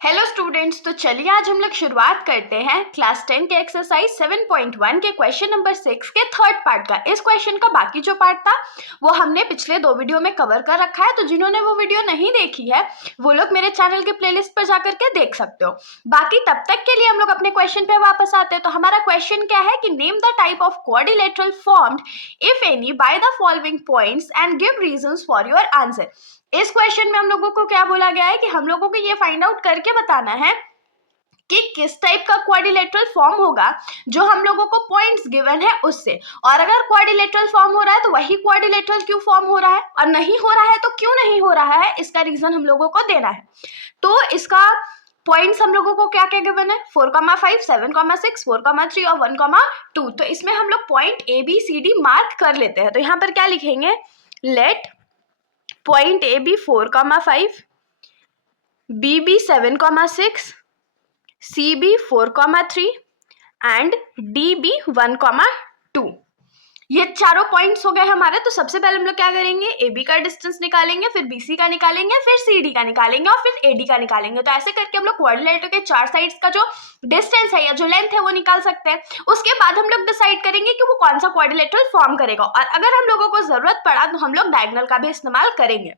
Hello students, तो चलिए आज हम लोग शुरुआत करते हैं क्लास 10 के एक्सरसाइज 7.1 के क्वेश्चन नंबर 6 के थर्ड पार्ट का। इस क्वेश्चन का बाकी जो पार्ट था वो हमने पिछले 2 वीडियो में कवर कर रखा है, तो जिन्होंने वो वीडियो नहीं देखी है वो लोग मेरे चैनल के प्लेलिस्ट पर जाकर के देख सकते हो। बाकी तब तक के लिए हम लोग अपने क्वेश्चन पे वापस आते हैं। तो हमारा क्वेश्चन क्या है कि name the type of quadrilateral formed if any by the following points and give reasons for your answer. इस क्वेश्चन में हम लोगों को क्या बोला गया है कि हम लोगों को ये फाइंड आउट करके बताना है कि किस टाइप का क्वाड्रिलेटरल फॉर्म होगा जो हम लोगों को पॉइंट्स गिवन है उससे। और अगर क्वाड्रिलेटरल फॉर्म हो रहा है तो वही क्वाड्रिलेटरल क्यों फॉर्म हो रहा है, और नहीं हो रहा है तो क्यों नहीं हो रहा है, इसका रीजन हम लोगों को देना है। तो इसका पॉइंट्स हम लोगों को क्या क्या गिवन है, 4,5, 7,6, 4,3 और 1,2। तो इसमें हम लोग point A B C D mark कर लेते हैं। तो यहाँ पर क्या लिखेंगे, let point A be 4,5, B be 7,6, C be 4,3 and D be 1,2। ये चारों पॉइंट्स हो गए हमारे। तो सबसे पहले हम लोग क्या करेंगे, ए बी का डिस्टेंस निकालेंगे, फिर बी सी का निकालेंगे, फिर सी डी का निकालेंगे और फिर ए डी का निकालेंगे। तो ऐसे करके हम लोग क्वाड्रिलेटर के चार साइड्स का जो डिस्टेंस है या जो लेंथ है वो निकाल सकते हैं। उसके बाद हम लोग डिसाइड करेंगे कि वो कौन सा क्वाड्रिलेटरल फॉर्म करेगा, और अगर हम लोगों को जरूरत पड़ा तो हम लोग डायगोनल का भी इस्तेमाल करेंगे।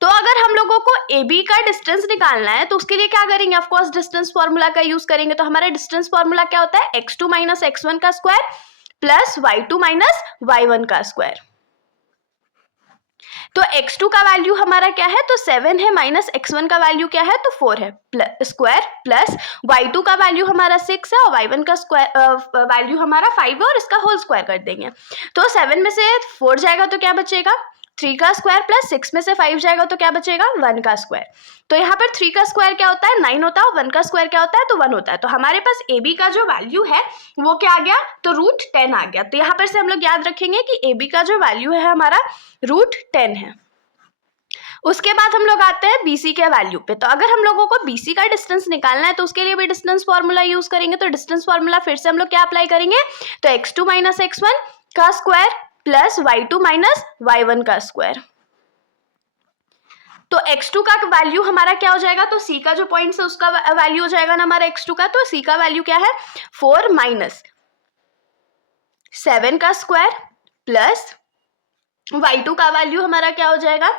तो अगर हम लोगों को ए बी का डिस्टेंस निकालना है तो उसके लिए क्या करेंगे, ऑफ कोर्स डिस्टेंस फॉर्मूला का यूज करेंगे। तो हमारा डिस्टेंस फॉर्मूला क्या होता है, x2 माइनस x1 का square plus y2 minus y1 का स्क्वायर। तो x2 का वैल्यू हमारा क्या है, तो 7 है, माइनस x1 का वैल्यू क्या है, तो 4 है स्क्वायर, प्लस y2 का वैल्यू हमारा 6 है और y1 का स्क्वायर वैल्यू हमारा 5 है और इसका होल स्क्वायर कर देंगे। तो 7 में से 4 जाएगा तो क्या बचेगा, 3 का स्क्वायर, प्लस 6 में से 5 जाएगा तो क्या बचेगा, 1 का स्क्वायर। तो यहाँ पर 3 का स्क्वायर क्या होता है, 9 होता है, 1 का स्क्वायर क्या होता है, तो 1 होता है। तो हमारे पास ए बी का जो वैल्यू है वो क्या आ गया, तो √10 आ गया। तो यहाँ पर से हम लोग याद रखेंगे कि ए बी का जो वैल्यू है हमारा √10 है। उसके बाद हम लोग आते हैं BC के वैल्यू पे। तो अगर हम लोगों को BC का डिस्टेंस निकालना है तो उसके लिए भी डिस्टेंस फॉर्मूला यूज करेंगे। तो डिस्टेंस फॉर्मूला फिर से हम लोग क्या अप्लाई करेंगे, तो x2 माइनस x1 का square plus y2 minus y1 का स्क्वायर। तो x2 का वैल्यू हमारा क्या हो जाएगा, तो C का जो पॉइंट है उसका वैल्यू हो जाएगा ना हमारा x2 का। तो C का वैल्यू क्या है, 4 माइनस 7 का स्क्वायर प्लस y2 का वैल्यू हमारा क्या हो जाएगा,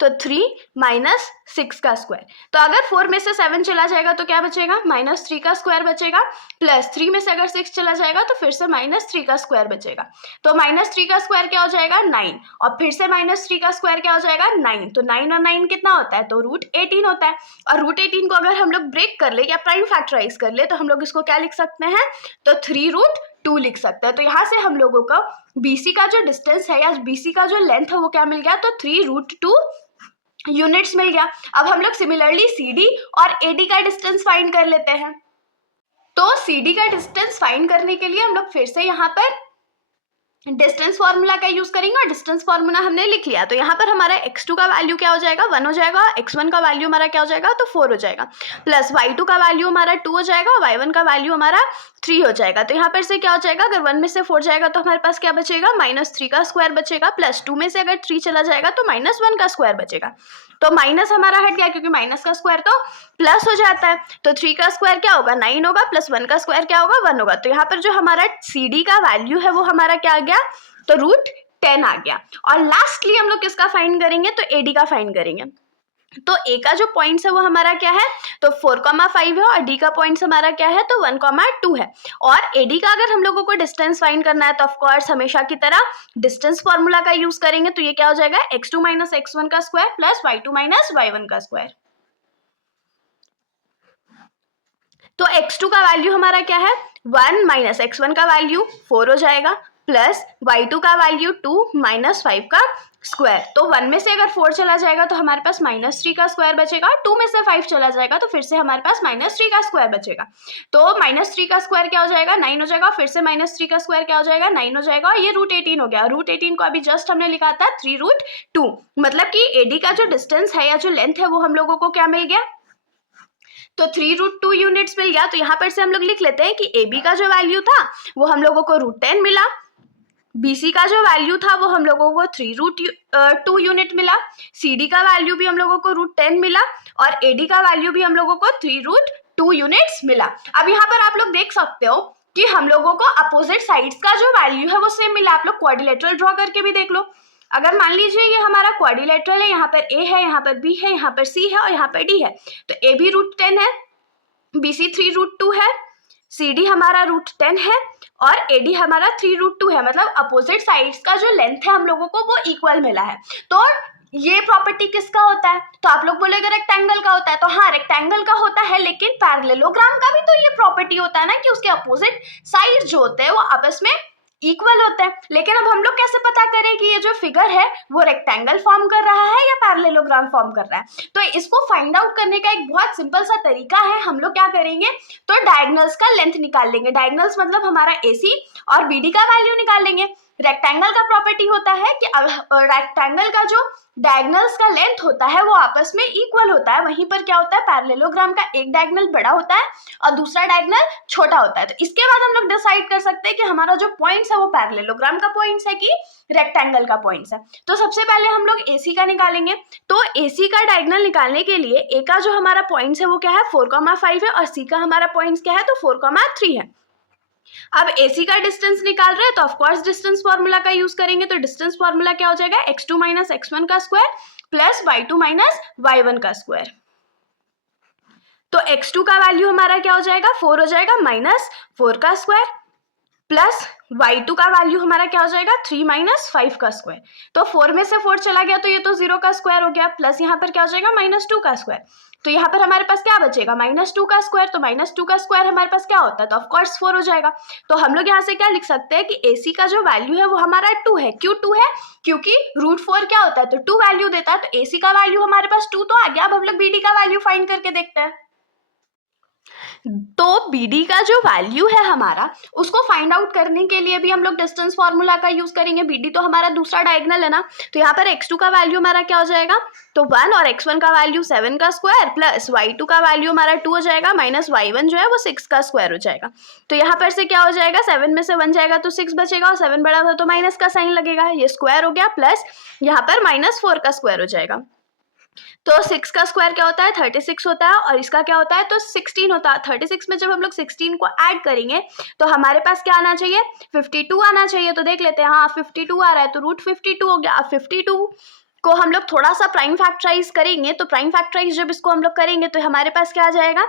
तो 3 माइनस 6 का स्क्वायर। तो अगर 4 में से 7 चला जाएगा तो क्या बचेगा, -3 का स्क्वायर बचेगा, प्लस 3 में से अगर 6 चला जाएगा तो फिर से -3 का स्क्वायर बचेगा। तो -3 का स्क्वायर क्या हो जाएगा, 9, और फिर से -3 का स्क्वायर क्या हो जाएगा, 9। तो 9 और 9 कितना होता है, तो √18 होता है। और √18 को अगर हम लोग ब्रेक कर ले या प्राइम फैक्टराइज कर ले तो हम लोग इसको क्या लिख सकते हैं, तो 3√2 लिख सकते हैं। तो यहाँ से हम लोगों को BC का जो डिस्टेंस है या BC का जो लेंथ है वो क्या मिल गया, तो 3√2 यूनिट्स मिल गया। अब हम लोग सिमिलरली CD और AD का डिस्टेंस फाइंड कर लेते हैं। तो CD का डिस्टेंस फाइंड करने के लिए हम लोग फिर से यहाँ पर डिस्टेंस फॉर्मूला का यूज करेंगे, और डिस्टेंस फॉर्मूला हमने लिख लिया। तो यहाँ पर हमारा x2 का वैल्यू क्या हो जाएगा, 1 हो जाएगा, x1 का वैल्यू हमारा क्या हो जाएगा, तो 4 हो जाएगा, प्लस y2 का वैल्यू हमारा 2 हो जाएगा और y1 का वैल्यू हमारा 3 हो जाएगा। तो यहाँ पर से क्या हो जाएगा, अगर 1 में से 4 जाएगा तो हमारे पास क्या बचेगा, -3 का स्क्वायर बचेगा, प्लस 2 में से अगर 3 चला जाएगा तो -1 का स्क्वायर बचेगा। तो माइनस हमारा हट गया क्योंकि माइनस का स्क्वायर तो प्लस हो जाता है। तो 3 का स्क्वायर क्या होगा, 9 होगा, प्लस 1 का स्क्वायर क्या होगा, 1 होगा। तो यहाँ पर जो हमारा CD का वैल्यू है वो हमारा क्या आ गया, तो √10 आ गया। और लास्टली हम लोग किसका फाइंड करेंगे, तो AD का फाइंड करेंगे। तो A का जो पॉइंट्स है वो हमारा क्या है, तो 4,5 है, और D का पॉइंट्स हमारा क्या है, तो 1,2 है। और AD का अगर हम लोगों को डिस्टेंस फाइंड करना है तो ऑफ कोर्स हमेशा की तरह डिस्टेंस फॉर्मूला का यूज करेंगे। तो ये क्या हो जाएगा, x2 माइनस x1 का square plus y2 minus y1 का स्क्वायर। तो x2 का वैल्यू हमारा क्या है, 1 माइनस x1 का वैल्यू 4 हो जाएगा, प्लस y2 का वैल्यू 2 माइनस 5 का स्क्वायर। तो 1 में से अगर 4 चला जाएगा तो हमारे पास -3 का स्क्वायर बचेगा, 2 में से 5 चला जाएगा तो फिर से हमारे पास -3 का स्क्वायर बचेगा। तो -3 का स्क्वायर क्या हो जाएगा, 9 हो जाएगा, फिर से -3 का स्क्वायर क्या हो जाएगा, 9 हो जाएगा, और ये √18 हो गया। √18 को अभी जस्ट हमने लिखा था 3√2, मतलब कि AD का जो डिस्टेंस है या जो लेंथ है वो हम लोगों को क्या मिल गया, तो 3√2 यूनिट्स मिल गया। तो यहाँ पर से हम लोग लिख लेते हैं कि AB का जो वैल्यू था वो हम लोगों को √10 मिला, BC का जो वैल्यू था वो हम लोगों को 3√2 यूनिट मिला, CD का वैल्यू भी हम लोगों को √10 मिला और AD का वैल्यू भी हम लोगों को 3√2 यूनिट्स मिला। अब यहाँ पर आप लोग देख सकते हो कि हम लोगों को अपोजिट साइड्स का जो वैल्यू है वो सेम मिला। आप लोग क्वाड्रिलेटरल ड्रॉ करके भी देख लो। अगर मान लीजिए ये हमारा क्वाड्रिलेटरल है, यहाँ पर A है, यहाँ पर B है, यहाँ पर C है और यहाँ पर D है, तो A भी √10 है, BC 3√2 है, CD हमारा √10 है और AD हमारा 3√2 है। मतलब अपोजिट साइड्स का जो लेंथ है हम लोगों को वो इक्वल मिला है। तो ये प्रॉपर्टी किसका होता है? तो आप लोग बोलेंगे रेक्टेंगल का होता है। तो हाँ, रेक्टेंगल का होता है, लेकिन पैरेललोग्राम का भी तो ये प्रॉपर्टी होता है ना कि उसके अपोजिट साइड जो होते हैं वो आपस में इक्वल होते हैं। लेकिन अब हम लोग कैसे पता करें कि ये जो फिगर है वो रेक्टेंगल फॉर्म कर रहा है या पैरेललोग्राम फॉर्म कर रहा है? तो इसको फाइंड आउट करने का एक बहुत सिंपल सा तरीका है। हम लोग क्या करेंगे, तो डायगोनल्स का लेंथ निकाल लेंगे। डायगोनल्स मतलब हमारा AC और BD का वैल्यू निकाल लेंगे। रेक्टेंगल का प्रॉपर्टी होता है कि रेक्टेंगल का जो डायगोनल्स का लेंथ होता है वो आपस में इक्वल होता है। वहीं पर क्या होता है, पैरेललोग्राम का एक डायगोनल बड़ा होता है और दूसरा डायगोनल छोटा होता है। तो इसके बाद हम लोग डिसाइड कर सकते हैं कि हमारा जो पॉइंट्स है वो पैरेललोग्राम का पॉइंट्स है कि रेक्टेंगल का पॉइंट्स है। तो सबसे पहले हम लोग AC का निकालेंगे। तो AC का डायगोनल निकालने के लिए A का जो हमारा पॉइंट्स है वो क्या है, 4,5 है और C का हमारा पॉइंट्स क्या है, तो 4,3 है। अब AC का डिस्टेंस निकाल रहे हैं तो ऑफकोर्स डिस्टेंस फॉर्मूला का यूज करेंगे। तो डिस्टेंस फॉर्मूला क्या हो जाएगा, x2 - x1 का स्क्वायर प्लस y2 - y1 का स्क्वायर। तो x2 का वैल्यू हमारा क्या हो जाएगा, 4 हो जाएगा, -4 का स्क्वायर प्लस y2 का वैल्यू हमारा क्या हो जाएगा, 3 - 5 का स्क्वायर। तो 4 में से 4 चला गया तो ये तो 0 का स्क्वायर हो गया, प्लस यहाँ पर क्या हो जाएगा, -2 का स्क्वायर। तो यहाँ पर हमारे पास क्या बचेगा, -2 का स्क्वायर। तो -2 का स्क्वायर हमारे पास क्या होता है, तो ऑफकोर्स 4 हो जाएगा। तो हम लोग यहाँ से क्या लिख सकते हैं कि AC का जो वैल्यू है वो हमारा 2 है। क्यों 2 है, क्योंकि √4 क्या होता है, तो 2 वैल्यू देता है। तो AC का वैल्यू हमारे पास 2 तो आ गया। अब हम लोग BD का वैल्यू फाइंड करके देखते हैं। तो BD का जो वैल्यू है हमारा, उसको फाइंड आउट करने के लिए भी हम लोग डिस्टेंस फॉर्मूला का यूज करेंगे। BD तो हमारा दूसरा डायगोनल है ना, तो यहाँ पर x2 का वैल्यू हमारा क्या हो जाएगा, तो 1 और x1 का वैल्यू 7 का स्क्वायर प्लस y2 का वैल्यू हमारा 2 हो जाएगा माइनस y1 जो है वो 6 का स्क्वायर हो जाएगा। तो यहाँ पर से क्या हो जाएगा, 7 में से 1 जाएगा तो 6 बचेगा और 7 बड़ा था तो माइनस का साइन लगेगा, ये स्क्वायर हो गया, प्लस यहाँ पर -4 का स्क्वायर हो जाएगा। तो 6 का स्क्वायर क्या होता है, 36 होता है और इसका क्या होता है, तो 16 होता है। 36 में जब हम लोग 16 को ऐड करेंगे तो हमारे पास क्या आना चाहिए, 52 आना चाहिए। तो देख लेते हैं, हाँ 52 आ रहा है, तो √52 हो गया। अब 52 को हम लोग थोड़ा सा प्राइम फैक्टराइज करेंगे, तो प्राइम फैक्टराइज जब इसको हम लोग करेंगे तो हमारे पास क्या आ जाएगा,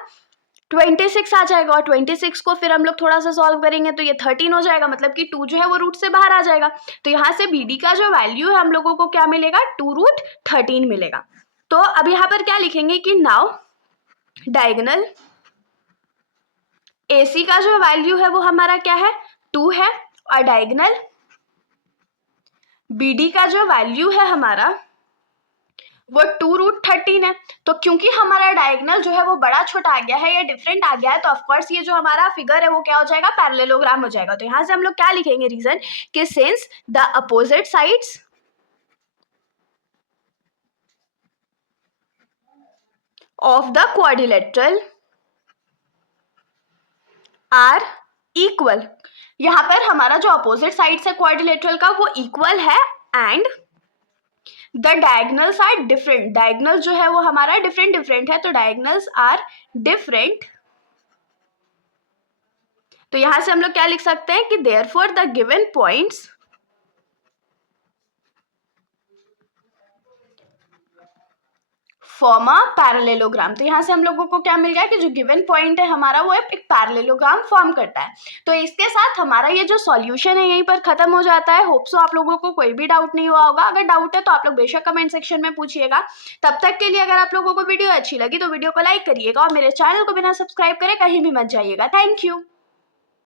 26 आ जाएगा। और 26 को फिर हम लोग थोड़ा सा सॉल्व करेंगे तो ये 13 हो जाएगा, मतलब कि 2 जो है वो रूट से बाहर आ जाएगा। तो यहाँ से BD का जो वैल्यू है हम लोगों को क्या मिलेगा, 2√13 मिलेगा। तो अब यहाँ पर क्या लिखेंगे कि नाउ डायगोनल AC का जो वैल्यू है वो हमारा क्या है, 2 है और डायगोनल BD का जो वैल्यू है हमारा वो 2√13 है। तो क्योंकि हमारा डायगोनल जो है वो बड़ा छोटा आ गया है या डिफरेंट आ गया है, तो ऑफकोर्स ये जो हमारा फिगर है वो क्या हो जाएगा, पैरेललोग्राम हो जाएगा। तो यहाँ से हम लोग क्या लिखेंगे, रीजन कि since the opposite sides of the quadrilateral are equal। यहाँ पर हमारा जो अपोजिट साइड्स है क्वाड्रिलेटरल का वो इक्वल है and the diagonals are different. Diagonal जो है वो हमारा डिफरेंट है, तो डायगोनल्स आर डिफरेंट। तो यहां से हम लोग क्या लिख सकते हैं कि therefore the given points form a parallelogram. तो यहाँ से हम लोगों को क्या मिल गया कि जो गिवन पॉइंट है हमारा वो एक पैरेललोग्राम फॉर्म करता है। तो इसके साथ हमारा ये जो सॉल्यूशन है यहीं पर खत्म हो जाता है। होप सो आप लोगों को कोई भी डाउट नहीं हुआ होगा। अगर डाउट है तो आप लोग बेशक कमेंट सेक्शन में पूछिएगा। तब तक के लिए अगर आप लोगों को वीडियो अच्छी लगी तो वीडियो को लाइक करिएगा और मेरे चैनल को बिना सब्सक्राइब करे कहीं भी मत जाइएगा। Thank you.